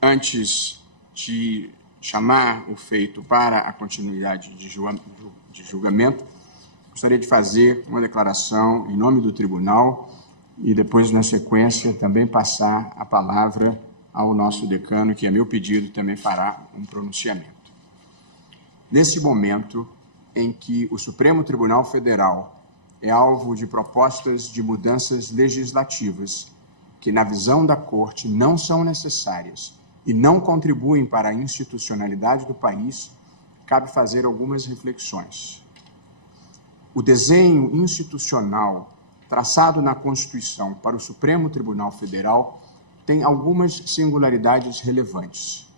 Antes de chamar o feito para a continuidade de julgamento, gostaria de fazer uma declaração em nome do tribunal e depois, na sequência, também passar a palavra ao nosso decano, que, a meu pedido, também fará um pronunciamento. Nesse momento em que o Supremo Tribunal Federal é alvo de propostas de mudanças legislativas que, na visão da Corte, não são necessárias e não contribuem para a institucionalidade do país, cabe fazer algumas reflexões. O desenho institucional traçado na Constituição para o Supremo Tribunal Federal tem algumas singularidades relevantes.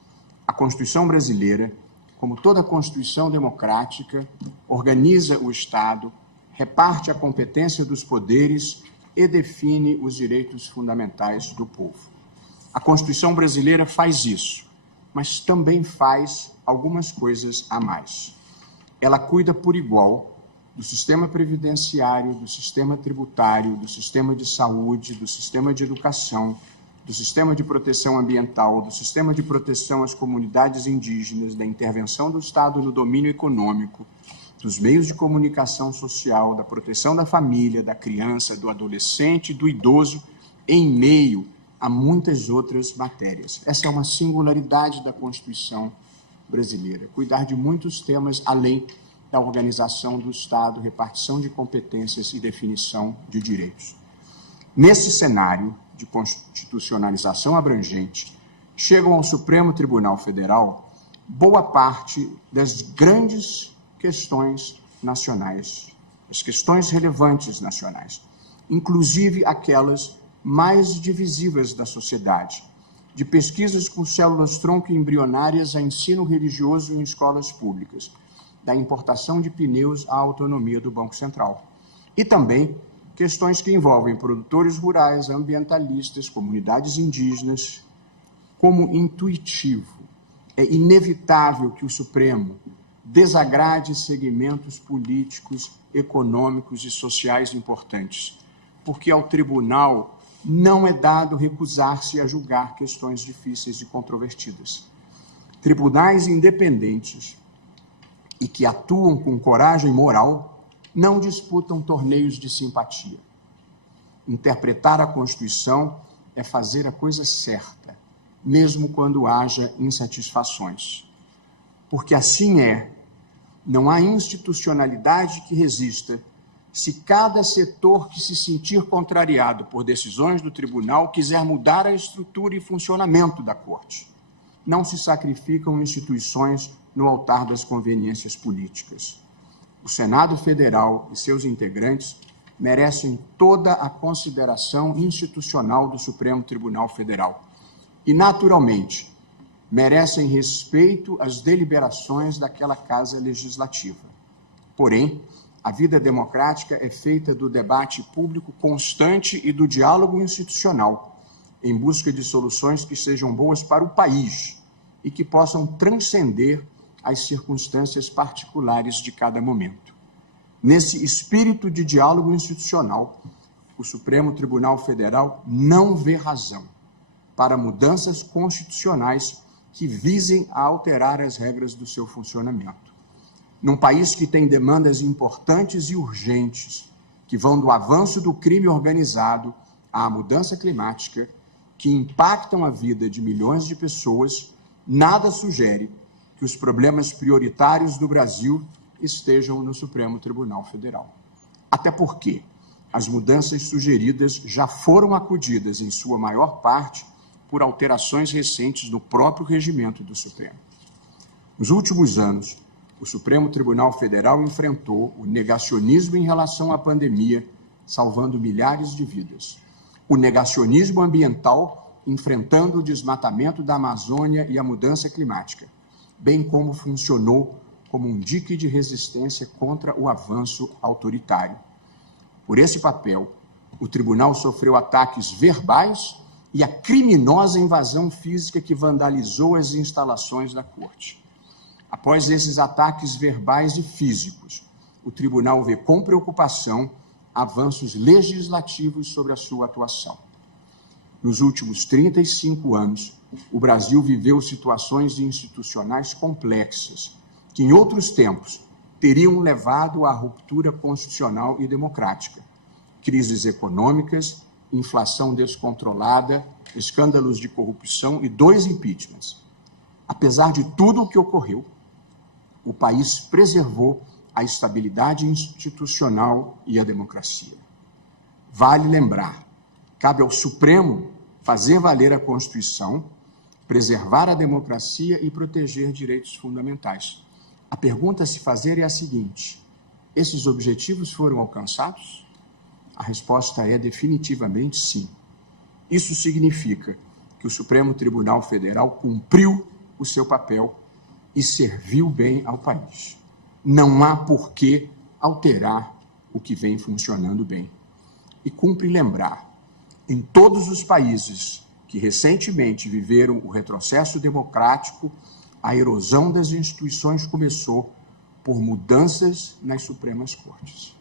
A Constituição brasileira, como toda Constituição democrática, organiza o Estado, reparte a competência dos poderes e define os direitos fundamentais do povo. A Constituição brasileira faz isso, mas também faz algumas coisas a mais. Ela cuida por igual do sistema previdenciário, do sistema tributário, do sistema de saúde, do sistema de educação, do sistema de proteção ambiental, do sistema de proteção às comunidades indígenas, da intervenção do Estado no domínio econômico, dos meios de comunicação social, da proteção da família, da criança, do adolescente, do idoso, em meio a muitas outras matérias. Essa é uma singularidade da Constituição brasileira, cuidar de muitos temas além da organização do Estado, repartição de competências e definição de direitos. Nesse cenário de constitucionalização abrangente, chegam ao Supremo Tribunal Federal boa parte das grandes questões nacionais, as questões relevantes nacionais, inclusive aquelas mais divisivas da sociedade, de pesquisas com células-tronco embrionárias a ensino religioso em escolas públicas, da importação de pneus à autonomia do Banco Central. E também questões que envolvem produtores rurais, ambientalistas, comunidades indígenas. Como intuitivo, é inevitável que o Supremo desagrade segmentos políticos, econômicos e sociais importantes, porque ao tribunal não é dado recusar-se a julgar questões difíceis e controvertidas. Tribunais independentes e que atuam com coragem moral não disputam torneios de simpatia. Interpretar a Constituição é fazer a coisa certa, mesmo quando haja insatisfações. Porque assim é, não há institucionalidade que resista se cada setor que se sentir contrariado por decisões do tribunal quiser mudar a estrutura e funcionamento da Corte. Não se sacrificam instituições no altar das conveniências políticas. O Senado Federal e seus integrantes merecem toda a consideração institucional do Supremo Tribunal Federal e, naturalmente, merecem respeito às deliberações daquela Casa Legislativa. Porém, a vida democrática é feita do debate público constante e do diálogo institucional, em busca de soluções que sejam boas para o país e que possam transcender as circunstâncias particulares de cada momento. Nesse espírito de diálogo institucional, o Supremo Tribunal Federal não vê razão para mudanças constitucionais que visem a alterar as regras do seu funcionamento. Num país que tem demandas importantes e urgentes, que vão do avanço do crime organizado à mudança climática, que impactam a vida de milhões de pessoas, nada sugere que os problemas prioritários do Brasil estejam no Supremo Tribunal Federal. Até porque as mudanças sugeridas já foram acudidas, em sua maior parte, por alterações recentes do próprio regimento do Supremo. Nos últimos anos, o Supremo Tribunal Federal enfrentou o negacionismo em relação à pandemia, salvando milhares de vidas. O negacionismo ambiental, enfrentando o desmatamento da Amazônia e a mudança climática, bem como funcionou como um dique de resistência contra o avanço autoritário. Por esse papel, o tribunal sofreu ataques verbais e a criminosa invasão física que vandalizou as instalações da Corte. Após esses ataques verbais e físicos, o tribunal vê com preocupação avanços legislativos sobre a sua atuação. Nos últimos 35 anos, o Brasil viveu situações institucionais complexas, que em outros tempos teriam levado à ruptura constitucional e democrática. Crises econômicas, inflação descontrolada, escândalos de corrupção e 2 impeachments. Apesar de tudo o que ocorreu, o país preservou a estabilidade institucional e a democracia. Vale lembrar, cabe ao Supremo fazer valer a Constituição, preservar a democracia e proteger direitos fundamentais. A pergunta a se fazer é a seguinte: esses objetivos foram alcançados? A resposta é definitivamente sim. Isso significa que o Supremo Tribunal Federal cumpriu o seu papel e serviu bem ao país. Não há por que alterar o que vem funcionando bem. E cumpre lembrar, em todos os países que recentemente viveram o retrocesso democrático, a erosão das instituições começou por mudanças nas Supremas Cortes.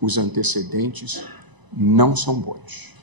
Os antecedentes não são bons.